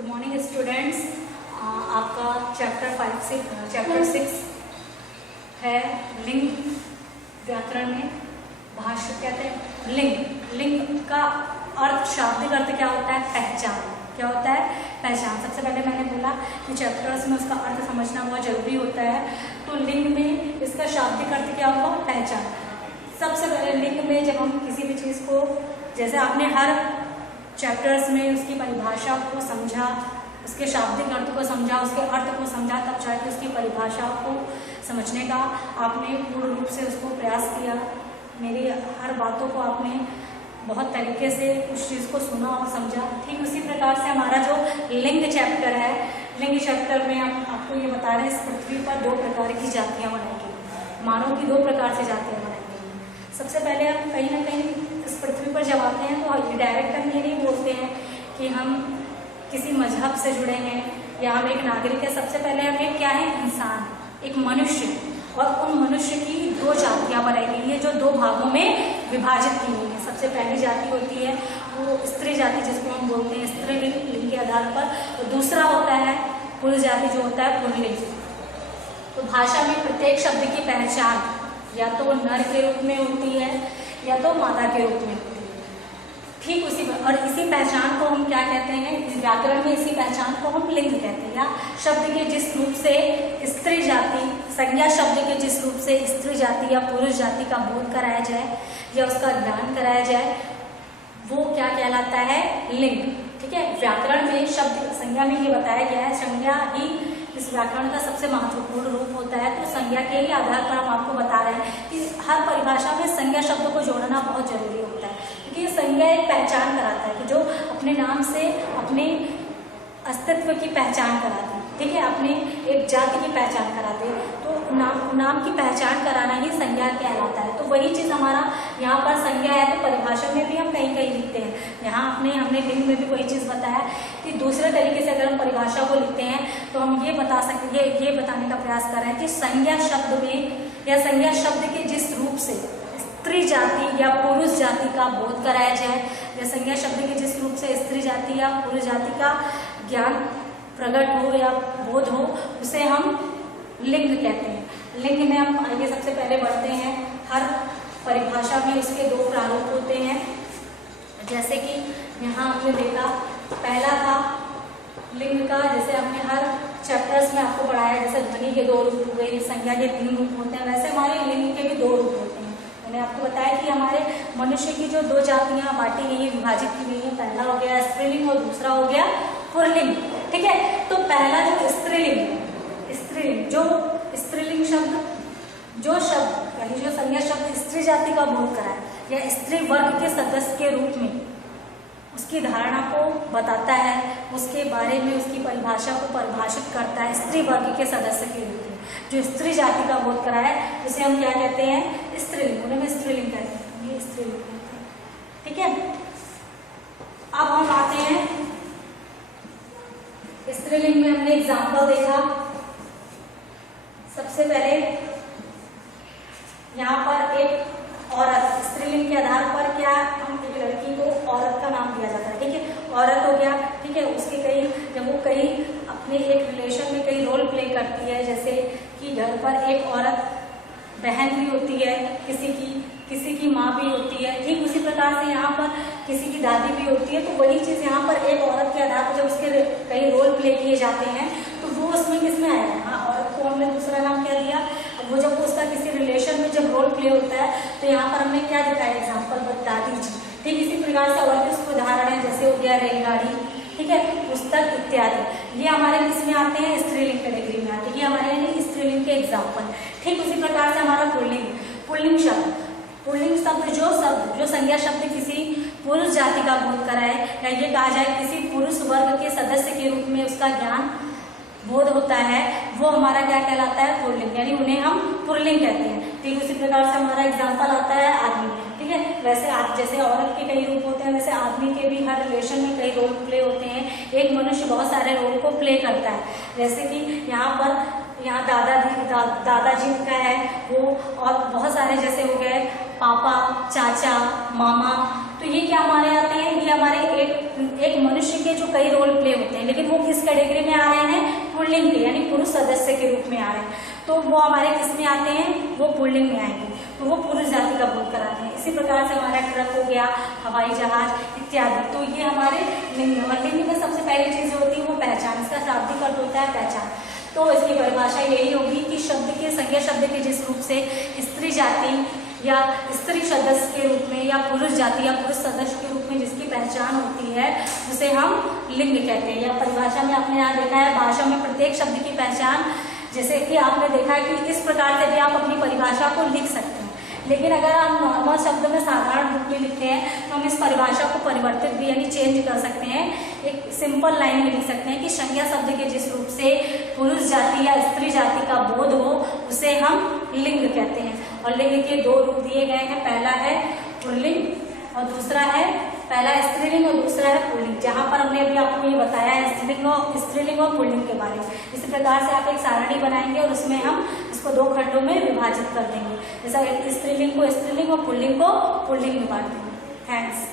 Good morning students. आपका chapter 6 है लिंग। व्याकरण में भाषा कहते हैं लिंग का अर्थ, शाब्दिक अर्थ क्या होता है? पहचान। क्या होता है? पहचान। सबसे पहले मैंने बोला कि चैप्टर्स में उसका अर्थ समझना बहुत जरूरी होता है। तो लिंग में इसका शाब्दिक अर्थ क्या होगा? पहचान। सबसे पहले लिंग में जब हम किसी भी चीज़ को, जैसे आपने हर चैप्टर्स में उसकी परिभाषा को समझा, उसके शाब्दिक अर्थ को समझा, उसके अर्थ को समझा, तब जाके उसकी परिभाषा को समझने का आपने पूर्ण रूप से उसको प्रयास किया। मेरी हर बातों को आपने बहुत तरीके से उस चीज़ को सुना और समझा। ठीक उसी प्रकार से हमारा जो लिंग चैप्टर है, लिंग चैप्टर में हम आपको ये बता रहे हैं इस पृथ्वी पर 2 प्रकार की जातियाँ बनाई गई, मानव की 2 प्रकार से जातियाँ बनाई गई। सबसे पहले हम कहीं ना कहीं इस पृथ्वी पर जब आते हैं तो डायरेक्ट हम ये नहीं बोलते हैं कि हम किसी मजहब से जुड़े हैं या हम एक नागरिक है। सबसे पहले हम एक क्या है? इंसान, एक मनुष्य। और उन मनुष्य की 2 जातियाँ बनाई गई है जो 2 भागों में विभाजित की गई है। सबसे पहली जाति होती है वो स्त्री जाति, जिसको हम बोलते हैं स्त्रीलिंग, लिंग के आधार पर। और दूसरा होता है पुरुष जाति, जो होता है पुल्लिंग। तो भाषा में प्रत्येक शब्द की पहचान या तो वो नर के रूप में होती है या तो मादा के रूप में होती है। ठीक उसी और इसी पहचान को हम क्या कहते हैं? इस व्याकरण में इसी पहचान को हम लिंग कहते हैं। या शब्द के जिस रूप से स्त्री जाति, संज्ञा शब्द के जिस रूप से स्त्री जाति या पुरुष जाति का बोध कराया जाए या उसका ज्ञान कराया जाए, वो क्या कहलाता है? लिंग। ठीक है। व्याकरण में शब्द संज्ञा में ये बताया गया है, संज्ञा ही इस व्याकरण का सबसे महत्वपूर्ण रूप होता है। तो संज्ञा के ही आधार पर हम आपको बता रहे हैं कि हर परिभाषा में संज्ञा शब्द को जोड़ना बहुत जरूरी होता है, क्योंकि ये संज्ञा एक पहचान कराता है कि जो अपने नाम से अपने अस्तित्व की पहचान कराते हैं। ठीक है। अपने एक जाति की पहचान कराते हैं। तो नाम की पहचान कराना ही संज्ञा कहलाता है। तो वही चीज़ हमारा यहाँ पर संज्ञा है। तो परिभाषा में भी हम कहीं कहीं लिखते हैं। यहाँ हमने लिंग में भी वही चीज़ बताया कि दूसरे तरीके से अगर हम परिभाषा को लिखते हैं तो हम ये बता सकते, ये बताने का प्रयास कर रहे हैं कि संज्ञा शब्द में या संज्ञा शब्द के जिस रूप से स्त्री जाति या पुरुष जाति का बोध कराया जाए, या संज्ञा शब्द के जिस रूप से स्त्री जाति या पुरुष जाति का ज्ञान प्रकट हो या बोध हो, उसे हम लिंग कहते हैं। लिंग में हम आइए सबसे पहले बढ़ते हैं। हर परिभाषा में उसके 2 प्रारूप होते हैं। जैसे कि यहाँ हमने देखा, पहला था लिंग का, जैसे हमने हर चैप्टर्स में आपको पढ़ाया, जैसे ध्वनि के 2 रूप हो गए, संज्ञा के 3 रूप होते हैं, वैसे हमारे लिंग के भी 2 रूप होते हैं। मैंने आपको बताया कि हमारे मनुष्य की जो 2 जातियाँ बांटी गई है, विभाजित की गई है, पहला हो गया स्त्रीलिंग और दूसरा हो गया पुल्लिंग। ठीक है। तो पहला जो स्त्रीलिंग, जो स्त्रीलिंग शब्द, जो शब्द यानी जो संज्ञा शब्द स्त्री जाति का बोध कराए या स्त्री वर्ग के सदस्य के रूप में उसकी धारणा को बताता है, उसके बारे में उसकी परिभाषा को परिभाषित करता है स्त्री वर्ग के सदस्य के रूप में, जो स्त्री जाति का बोध कराए, उसे हम क्या कहते हैं? स्त्रीलिंग। उन्हें हम स्त्रीलिंग कहते हैं, ये स्त्रीलिंग कहते हैं। ठीक है। अब हम आते हैं स्त्रीलिंग में। हमने एग्जाम्पल देखा। सबसे पहले यहाँ पर एक औरत, स्त्रीलिंग के आधार पर क्या हम एक लड़की को औरत का नाम दिया जाता है। ठीक है। औरत हो गया। ठीक है। उसके कई, जब वो कई अपने एक रिलेशन में कई रोल प्ले करती है, जैसे कि घर पर एक औरत बहन भी होती है, किसी की माँ भी होती है। ठीक उसी प्रकार से यहाँ पर किसी की दादी भी होती है। तो वही चीज़ यहाँ पर एक औरत के आधार पर जब उसके कई रोल प्ले किए जाते हैं तो वो उसमें किसमें आएगा? हाँ, औरत को हमने दूसरा नाम क्या दिया? वो जब उसका किसी रिलेशन में जब रोल प्ले होता है तो यहाँ पर हमने क्या दिखाया? एग्जाम्पल बता दीजिए। ठीक इसी प्रकार से और भी उसको उदाहरण है, जैसे हो गया रेलगाड़ी, ठीक है, पुस्तक इत्यादि। ये हमारे किसमें आते हैं? स्त्रीलिंग कैटेगरी में आते हैं। ये हमारे यानी स्त्रीलिंग के एग्जाम्पल। ठीक उसी प्रकार से हमारा पुल्लिंग शब्द, जो संज्ञा शब्द किसी पुरुष जाति का बोध कराए या ये कहा जाए किसी पुरुष वर्ग के सदस्य के रूप में उसका ज्ञान बोध होता है, वो हमारा क्या कहलाता है? पुल्लिंग, यानी उन्हें हम पुल्लिंग कहते हैं। ठीक उसी प्रकार से हमारा एग्जाम्पल आता है आदमी। ठीक है। वैसे जैसे औरत के कई रूप होते हैं, वैसे आदमी के भी हर रिलेशन में कई रोल प्ले होते हैं। एक मनुष्य बहुत सारे रोल को प्ले करता है। जैसे कि यहाँ दादाजी का है वो, और बहुत सारे जैसे हो गए पापा, चाचा, मामा, तो ये क्या हमारे आते हैं, ये हमारे एक मनुष्य के जो कई रोल प्ले होते हैं, लेकिन वो किस कैटेगरी में आ रहे हैं, पुल्लिंग के, यानी पुरुष सदस्य के रूप में आ रहे हैं। तो वो हमारे किस में आते हैं, वो पुल्लिंग में आएंगे, तो वो पुरुष जाति का बोध कराते हैं। इसी प्रकार से हमारा ट्रक हो गया, हवाई जहाज इत्यादि, तो ये हमारे लिंग है। और लिंग में सबसे पहली चीज होती है वो पहचान, इसका शाब्दिक अर्थ होता है पहचान। तो इसकी परिभाषा यही होगी कि शब्द के, संज्ञा शब्द के जिस रूप से स्त्री जाति या स्त्री सदस्य के रूप में या पुरुष जाति या पुरुष सदस्य के रूप में जिसकी पहचान होती है उसे हम लिंग कहते हैं। या परिभाषा में आपने यहाँ देखा है, भाषा में प्रत्येक शब्द की पहचान, जैसे कि आपने देखा है कि इस प्रकार से भी आप अपनी परिभाषा को लिख सकते हैं। लेकिन अगर आप नॉर्मल शब्द में साधारण रूप में लिखते हैं तो हम इस परिभाषा को परिवर्तित भी यानी चेंज कर सकते हैं। एक सिंपल लाइन में लिख सकते हैं कि संज्ञा शब्द के जिस रूप से पुरुष जाति या स्त्री जाति का बोध हो उसे हम लिंग कहते हैं। और लिंग के दो रूप दिए गए हैं, पहला है पुल्लिंग और दूसरा है, पहला स्त्रीलिंग और दूसरा है पुल्लिंग। जहां पर हमने अभी आपको ये बताया है स्त्रीलिंग और पुल्लिंग के बारे में। इसी प्रकार से आप एक सारणी बनाएंगे और उसमें हम इसको दो खंडों में विभाजित कर देंगे। जैसा स्त्रीलिंग को स्त्रीलिंग और पुल्लिंग को पुल्लिंग में बांट देंगे। थैंक्स।